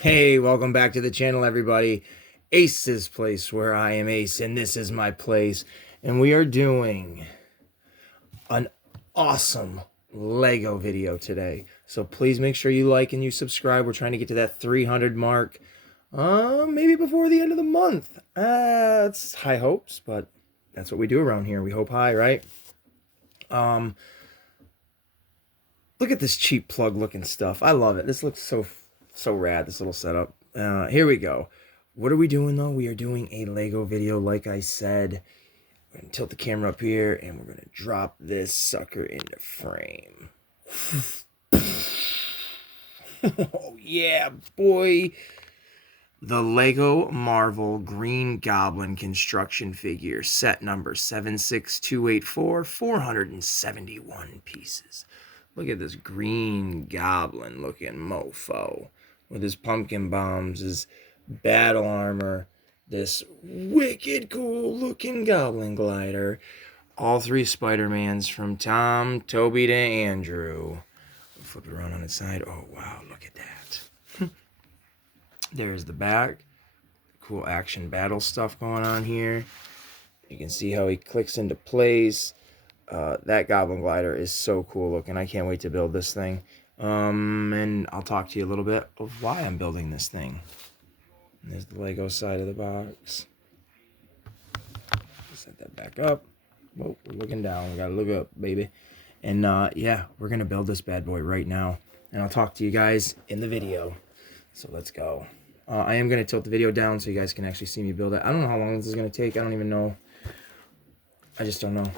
Hey, welcome back to the channel, everybody. Ace's place, where I am Ace, and this is my place. And we are doing an awesome Lego video today. So please make sure you like and you subscribe. We're trying to get to that 300 mark, maybe before the end of the month. It's high hopes, but that's what we do around here. We hope high, right? Look at this cheap plug looking stuff. I love it. This looks so rad, this little setup. Here we go. What are we doing though? We are doing a Lego video, like I said. We're gonna tilt the camera up here and we're gonna drop this sucker into frame. Oh yeah, boy. The Lego Marvel Green Goblin construction figure, set number 76284, 471 pieces. Look at this Green Goblin looking mofo with his pumpkin bombs, his battle armor, this wicked cool looking goblin glider. All three Spider-Mans from Tom, Toby to Andrew. Flip it around on its side. Oh wow, look at that. There's the back. Cool action battle stuff going on here. You can see how he clicks into place. That goblin glider is so cool looking. I can't wait to build this thing. And I'll talk to you a little bit of why I'm building this thing. And there's the Lego side of the box. Set that back up. Whoa, we're looking down. We gotta look up, baby. And yeah, we're gonna build this bad boy right now. And I'll talk to you guys in the video. So let's go. I am gonna tilt the video down so you guys can actually see me build it. I don't know how long this is gonna take. I don't even know. I just don't know.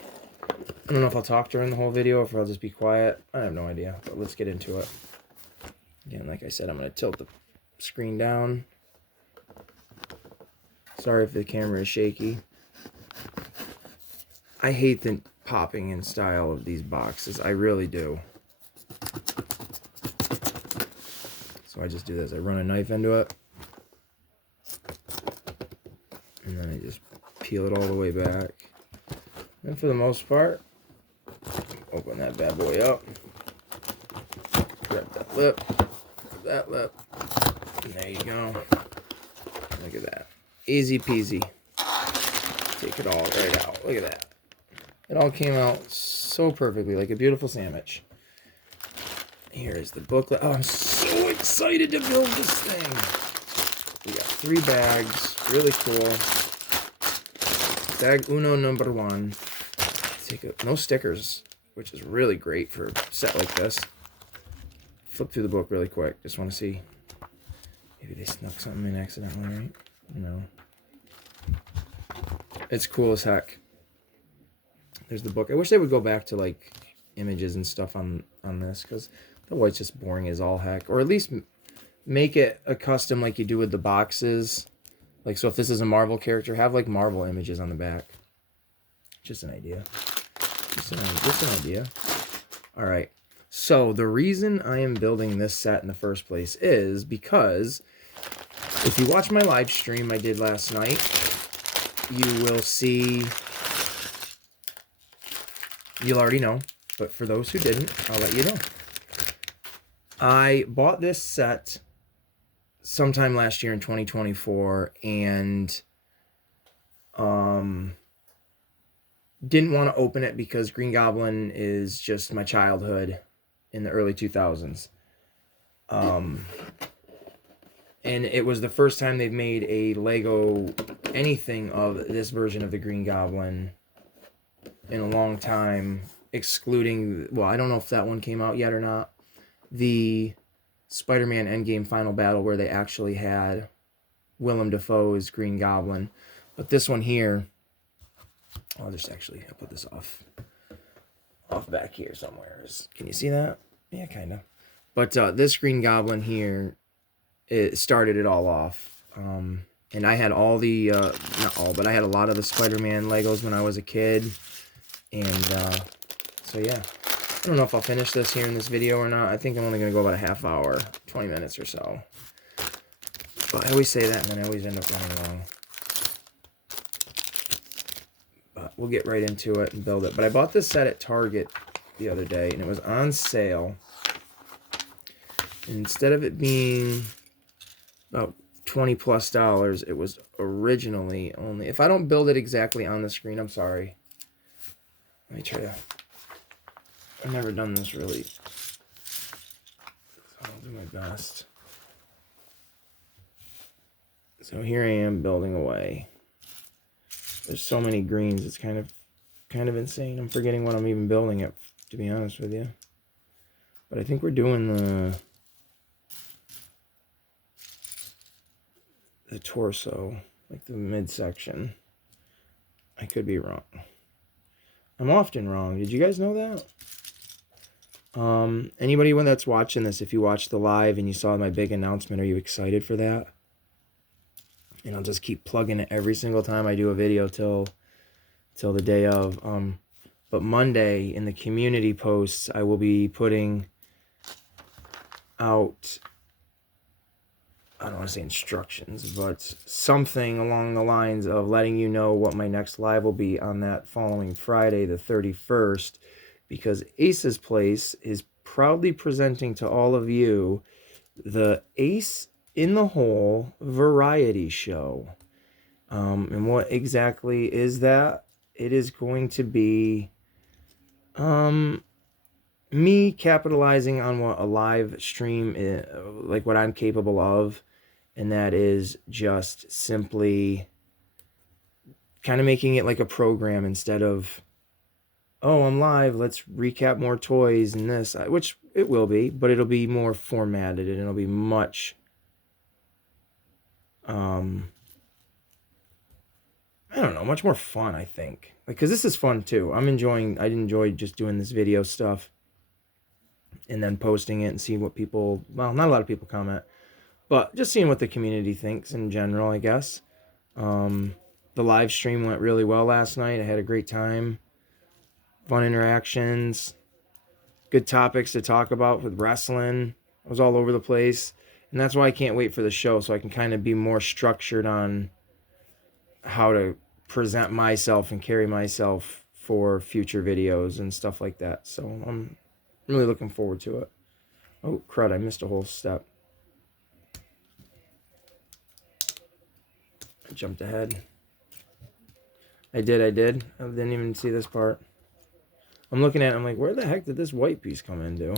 I don't know if I'll talk during the whole video or if I'll just be quiet. I have no idea, but let's get into it. Again, like I said, I'm going to tilt the screen down. Sorry if the camera is shaky. I hate the popping and style of these boxes. I really do. So I just do this. I run a knife into it. And then I just peel it all the way back. And for the most part, open that bad boy up. Grab that lip. Grab that lip. And there you go. Look at that. Easy peasy. Take it all right out. Look at that. It all came out so perfectly, like a beautiful sandwich. Here is the booklet. Oh, I'm so excited to build this thing. We got 3 bags. Really cool. Bag uno number 1. No stickers, which is really great for a set like this. Flip through the book really quick. Just want to see. Maybe they snuck something in accidentally, right? No. It's cool as heck. There's the book. I wish they would go back to like images and stuff on this, because otherwise it's just boring as all heck. Or at least make it a custom like you do with the boxes. Like, so if this is a Marvel character, have like Marvel images on the back. Just an idea. Just an idea. All right. So the reason I am building this set in the first place is because if you watch my live stream I did last night, you will see, you'll already know, but for those who didn't, I'll let you know. I bought this set sometime last year in 2024 and didn't want to open it because Green Goblin is just my childhood in the early 2000s. And it was the first time they've made a Lego anything of this version of the Green Goblin in a long time, excluding, well, I don't know if that one came out yet or not, the Spider-Man Endgame Final Battle where they actually had Willem Dafoe's Green Goblin. But this one here, I'll put this off back here somewhere. Can you see that? Yeah, kind of. But this Green Goblin here, it started it all off. And I had all the, not all, but I had a lot of the Spider-Man Legos when I was a kid. And so yeah, I don't know if I'll finish this here in this video or not. I think I'm only going to go about a half hour, 20 minutes or so. But I always say that and then I always end up running long. But we'll get right into it and build it. But I bought this set at Target the other day and it was on sale. And instead of it being about $20+. It was originally only, if I don't build it exactly on the screen, I'm sorry. Let me try to, I've never done this really, so I'll do my best. So here I am building away. There's so many greens, it's kind of insane. I'm forgetting what I'm even building it, to be honest with you. But I think we're doing the torso, like the midsection. I could be wrong. I'm often wrong. Did you guys know that? Anybody that's watching this, if you watched the live and you saw my big announcement, are you excited for that? And I'll just keep plugging it every single time I do a video till the day of. But Monday in the community posts, I will be putting out, I don't want to say instructions, but something along the lines of letting you know what my next live will be on that following Friday, the 31st, because Ace's Place is proudly presenting to all of you the Ace in the Hole variety show. And what exactly is that? It is going to be me capitalizing on what a live stream is, like what I'm capable of, and that is just simply kind of making it like a program instead of, oh, I'm live, let's recap more toys and this, which it will be, but it'll be more formatted and it'll be much I don't know, much more fun, I think. Like, because this is fun too. I enjoy just doing this video stuff and then posting it and seeing what people, well, not a lot of people comment, but just seeing what the community thinks in general, I guess. The live stream went really well last night. I had a great time. Fun interactions, good topics to talk about with wrestling. I was all over the place. And that's why I can't wait for the show, so I can kind of be more structured on how to present myself and carry myself for future videos and stuff like that. So I'm really looking forward to it. Oh, crud, I missed a whole step. I jumped ahead. I did. I didn't even see this part. I'm looking at it, I'm like, where the heck did this white piece come into?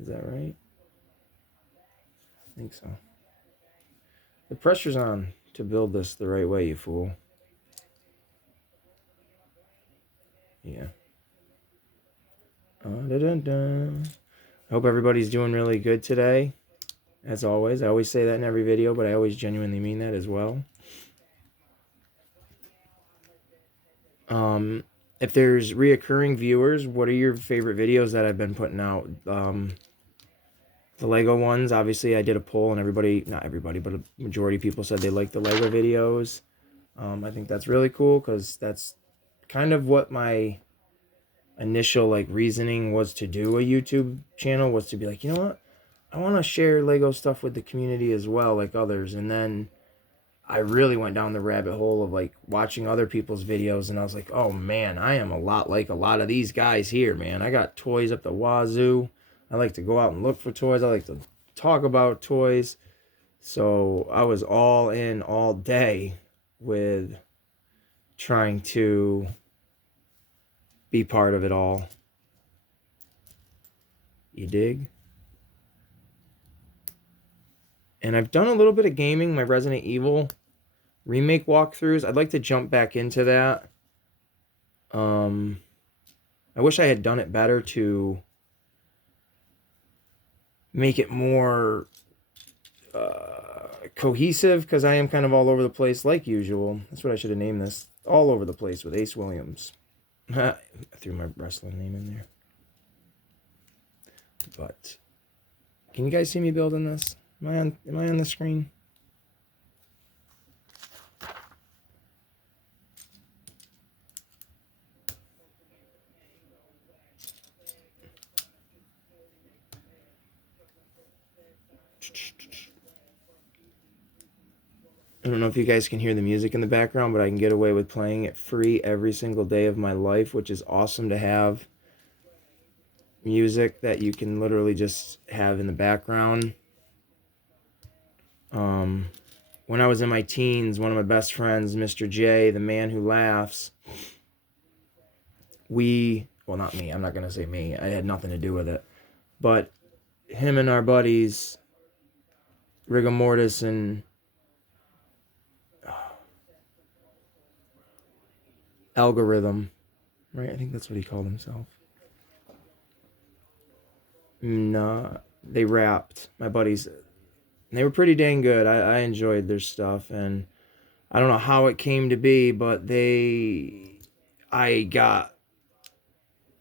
Is that right? I think so. The pressure's on to build this the right way, you fool. Yeah. I hope everybody's doing really good today. As always, I always say that in every video, but I always genuinely mean that as well. If there's reoccurring viewers, what are your favorite videos that I've been putting out? The Lego ones, obviously, I did a poll, and not everybody, but a majority of people said they like the Lego videos. I think that's really cool, because that's kind of what my initial reasoning was to do a YouTube channel, was to be like, you know what? I want to share Lego stuff with the community as well, like others. And then I really went down the rabbit hole of watching other people's videos, and I was like, oh man, I am a lot like a lot of these guys here, man. I got toys up the wazoo. I like to go out and look for toys. I like to talk about toys. So I was all in all day with trying to be part of it all. You dig? And I've done a little bit of gaming, my Resident Evil remake walkthroughs. I'd like to jump back into that. I wish I had done it better to make it more cohesive, because I am kind of all over the place like usual. That's what I should have named this. All over the place with Ace Williams. I threw my wrestling name in there. But can you guys see me building this? Am I on the screen? I don't know if you guys can hear the music in the background, but I can get away with playing it free every single day of my life, which is awesome to have. music that you can literally just have in the background. When I was in my teens, one of my best friends, Mr. J, the man who laughs, well, not me, I'm not going to say me, I had nothing to do with it, but him and our buddies, Rigor Mortis and Algorithm, right? I think that's what he called himself. And they rapped, my buddies. And they were pretty dang good. I enjoyed their stuff, and I don't know how it came to be, but I got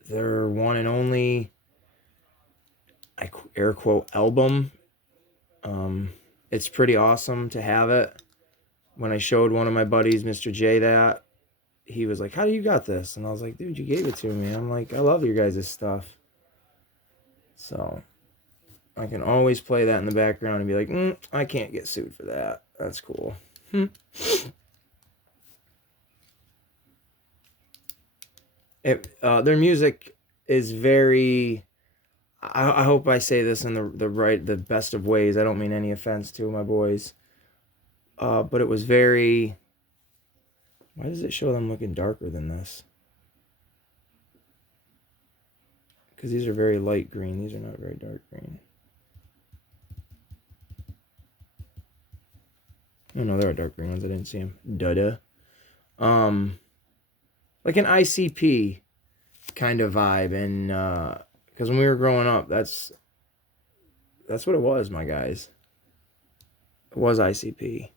their one and only, I air quote, album. It's pretty awesome to have it. When I showed one of my buddies, Mr. J, that, he was like, "How do you got this?" And I was like, "Dude, you gave it to me." I'm like, "I love your guys' stuff." So I can always play that in the background and be like, I can't get sued for that. That's cool. Their music is very. I hope I say this in the best of ways. I don't mean any offense to my boys. But it was very. Why does it show them looking darker than this? Because these are very light green. These are not very dark green. Oh no, there are dark green ones. I didn't see them. Duh. Like an ICP kind of vibe, and because when we were growing up, that's what it was, my guys. It was ICP,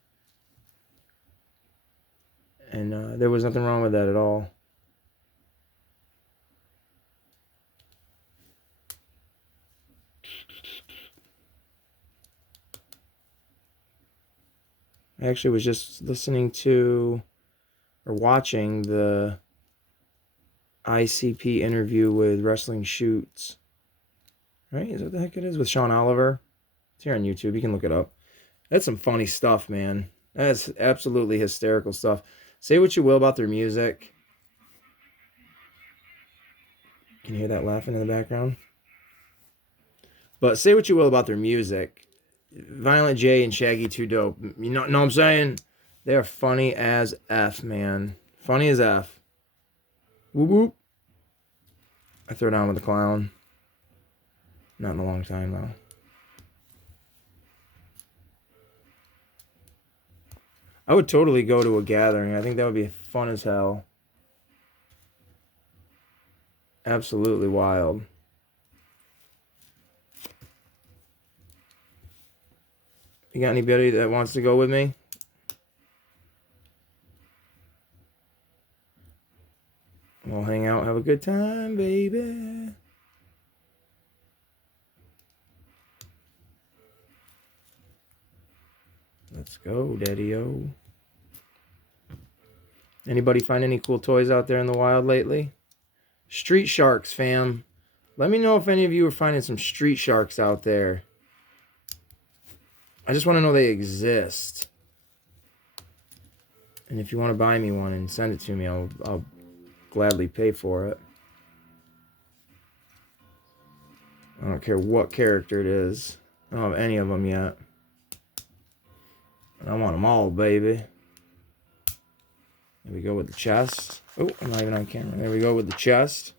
and there was nothing wrong with that at all. I actually was just listening to or watching the ICP interview with Wrestling Shoots. Right? Is that what the heck it is? With Sean Oliver. It's here on YouTube. You can look it up. That's some funny stuff, man. That's absolutely hysterical stuff. Say what you will about their music. Can you hear that laughing in the background? But say what you will about their music. Violent J and Shaggy 2 Dope. You know what I'm saying? They are funny as F, man. Funny as F. Whoop whoop. I throw down with the clown. Not in a long time, though. I would totally go to a gathering. I think that would be fun as hell. Absolutely wild. You got anybody that wants to go with me? We'll hang out, have a good time, baby. Let's go, Daddy-o. Anybody find any cool toys out there in the wild lately? Street Sharks, fam. Let me know if any of you are finding some Street Sharks out there. I just want to know they exist. And if you want to buy me one and send it to me, I'll gladly pay for it. I don't care what character it is. I don't have any of them yet. I want them all, baby. There we go with the chest. Oh, I'm not even on camera. There we go with the chest.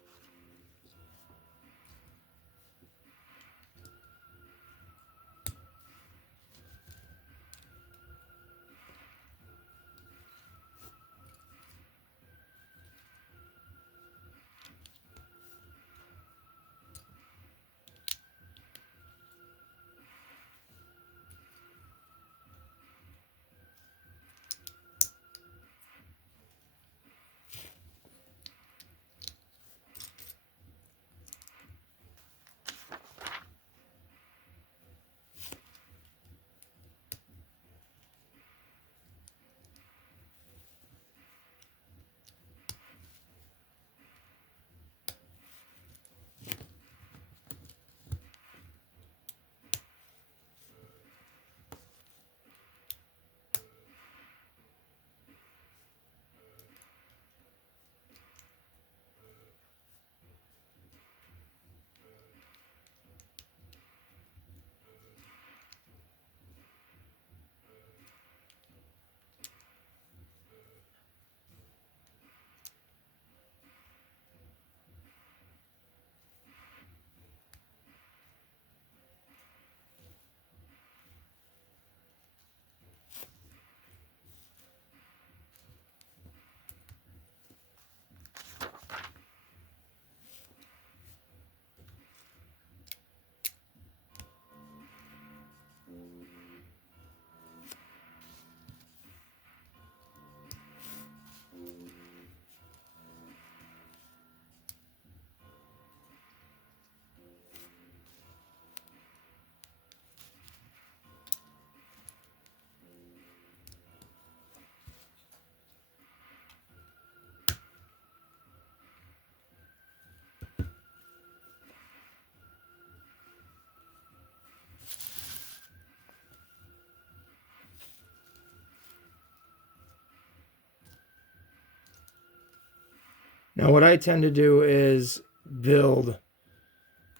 Now what I tend to do is build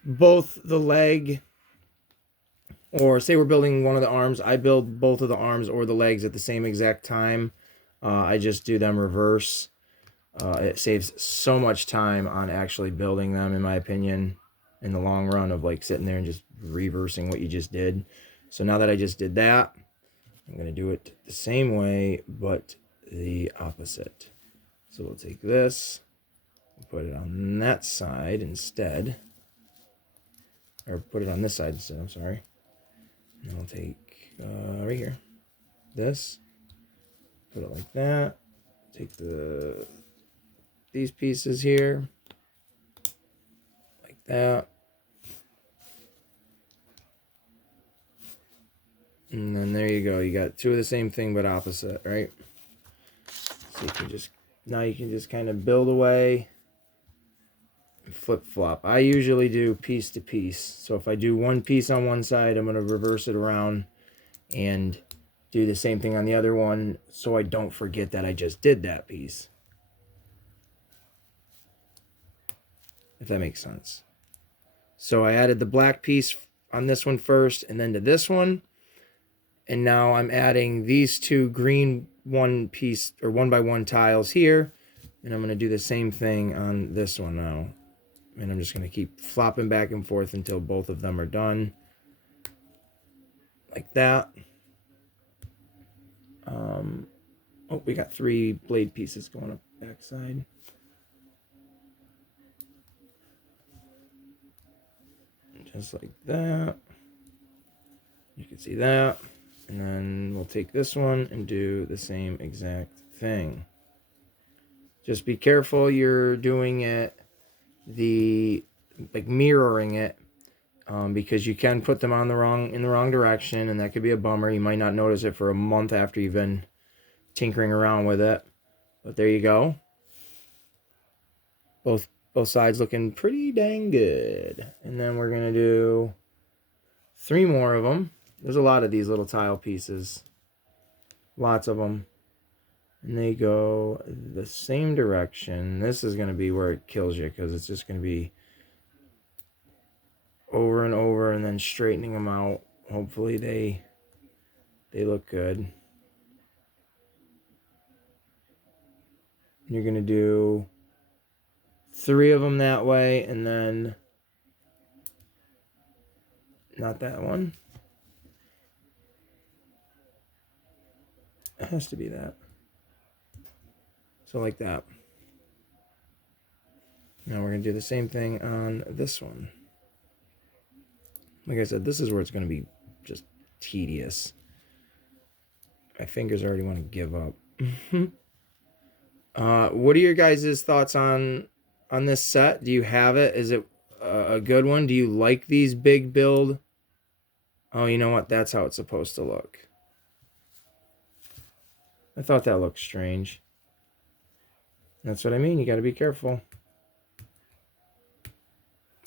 both the leg, or say we're building one of the arms, I build both of the arms or the legs at the same exact time. I just do them reverse. It saves so much time on actually building them, in my opinion, in the long run, of like sitting there and just reversing what you just did. So now that I just did that, I'm going to do it the same way, but the opposite. So we'll take this, put it on that side instead, or put it on this side instead, I'm sorry. And I'll take right here, this, put it like that, take these pieces here, like that, and then there you go. You got two of the same thing but opposite, right? So you can just, now you can just kind of build away, flip flop. I usually do piece to piece. So if I do one piece on one side, I'm going to reverse it around and do the same thing on the other one, so I don't forget that I just did that piece. If that makes sense. So I added the black piece on this one first and then to this one. And now I'm adding these two green one piece or 1x1 tiles here. And I'm going to do the same thing on this one now. And I'm just going to keep flopping back and forth until both of them are done. Like that. Oh, we got 3 blade pieces going up the backside. Just like that. You can see that. And then we'll take this one and do the same exact thing. Just be careful you're doing it like mirroring it, because you can put them in the wrong direction, and that could be a bummer. You might not notice it for a month after you've been tinkering around with it. But there you go. Both sides looking pretty dang good. And then we're gonna do 3 more of them. There's a lot of these little tile pieces. Lots of them. And they go the same direction. This is going to be where it kills you, because it's just going to be over and over and then straightening them out. Hopefully they look good. You're going to do 3 of them that way, and then not that one. It has to be that. So like that. Now we're going to do the same thing on this one. Like I said, this is where it's going to be just tedious. My fingers already want to give up. What are your guys' thoughts on this set? Do you have it? Is it a good one? Do you like these big build? Oh, you know what? That's how it's supposed to look. I thought that looked strange. That's what I mean. You got to be careful.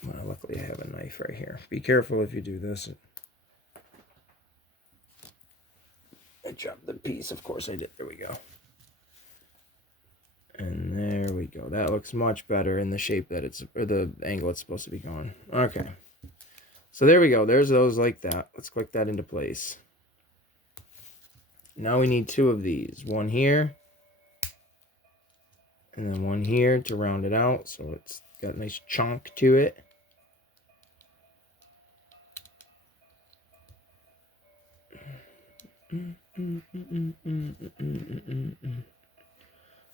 Well, luckily I have a knife right here. Be careful if you do this. I dropped the piece. Of course I did. There we go. And there we go. That looks much better in the shape that it's, or the angle it's supposed to be going. Okay. So there we go. There's those like that. Let's click that into place. Now we need 2 of these. One here. And then one here to round it out. So it's got a nice chunk to it.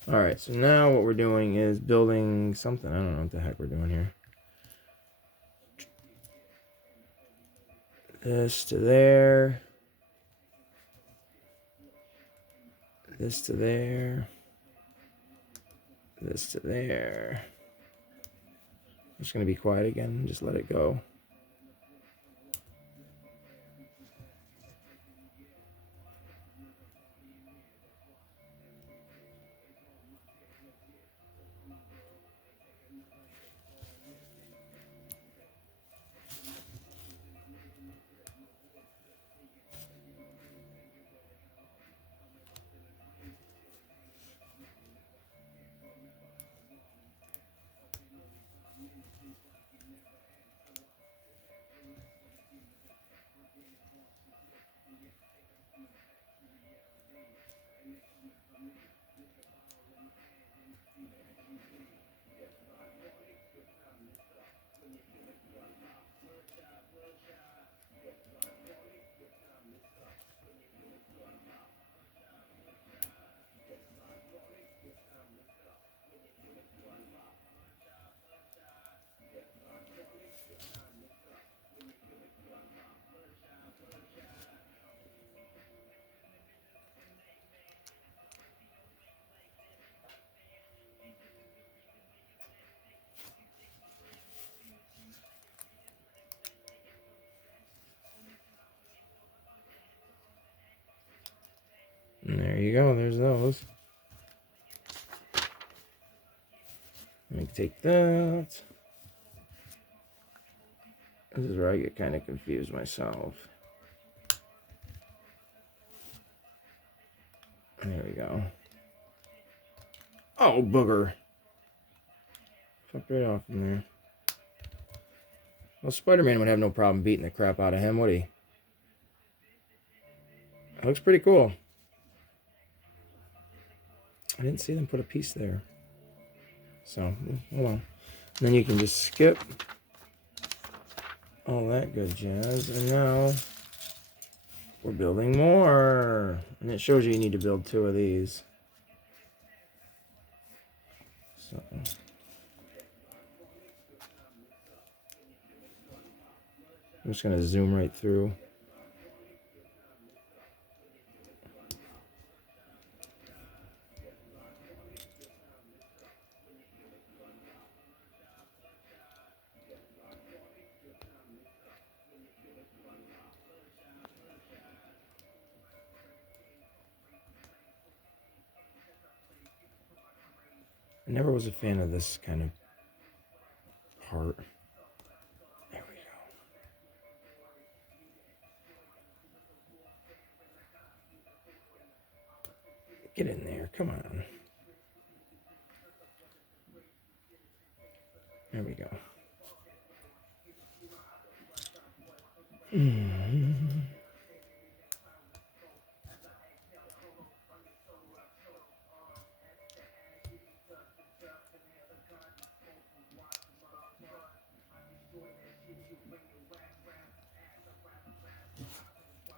All right, so now what we're doing is building something. I don't know what the heck we're doing here. This to there. This to there. This to there. I'm just going to be quiet again. Just let it go. go. There's those. Let me take that. This is where I get kind of confused myself. There we go. Oh, booger. Fucked right off from there. Well, Spider-Man would have no problem beating the crap out of him, would he? That looks pretty cool. I didn't see them put a piece there. So, hold on. And then you can just skip all that good jazz. And now we're building more. And it shows you need to build 2 of these. So I'm just going to zoom right through. I never was a fan of this kind of part. There we go. Get in there. Come on. There we go.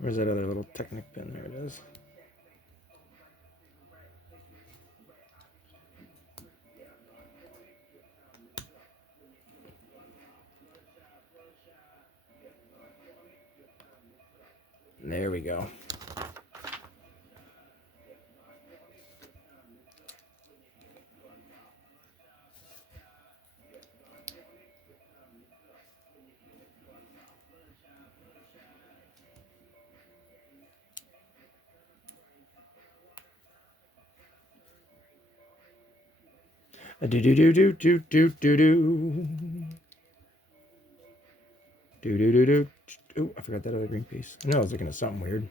Where's that other little Technic pin? There it is. There we go. Do do do do do do do do. Do do do do. Oh, I forgot that other green piece. I know I was looking at something weird.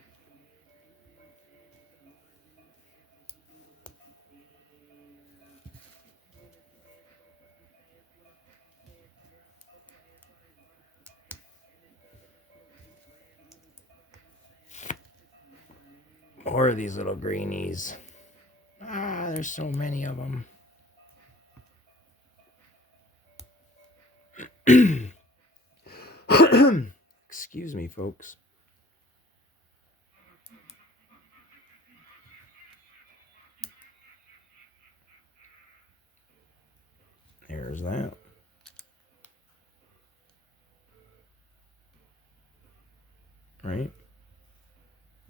More of these little greenies. Ah, there's so many of them. Excuse me, folks. There's that. Right?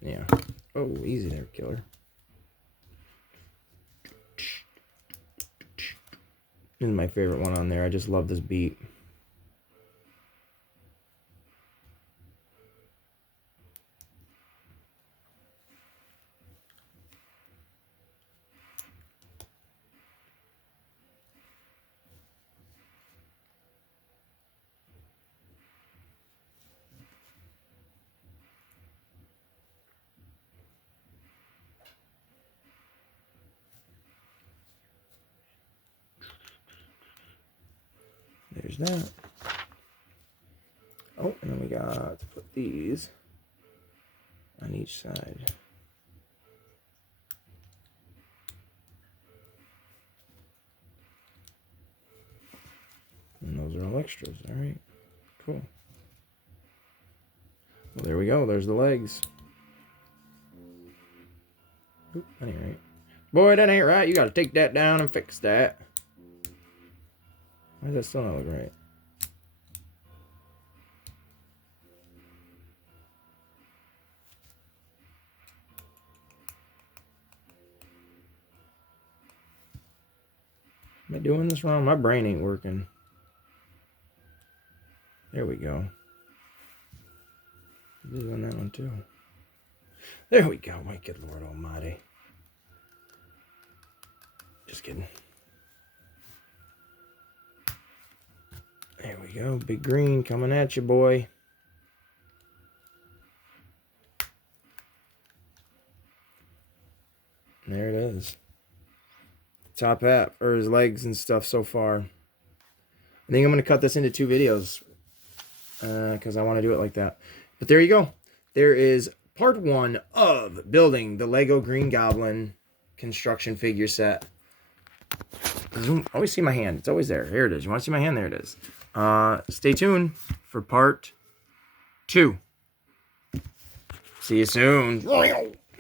Yeah. Oh, easy there, killer. This is my favorite one on there. I just love this beat. There's that. Oh, and then we got to put these on each side. And those are all extras. All right, cool. Well, there we go. There's the legs. Oop, that ain't right. Boy, that ain't right. You got to take that down and fix that. Why does that still not look right? Am I doing this wrong? My brain ain't working. There we go. Doing that one too. There we go. My good Lord Almighty. Just kidding. There we go. Big green coming at you, boy. There it is. Top hat, or his legs and stuff so far. I think I'm going to cut this into 2 videos because I want to do it like that. But there you go. There is part 1 of building the Lego Green Goblin construction figure set. Always see my hand. It's always there. Here it is. You want to see my hand? There it is. Stay tuned for part 2. See you soon.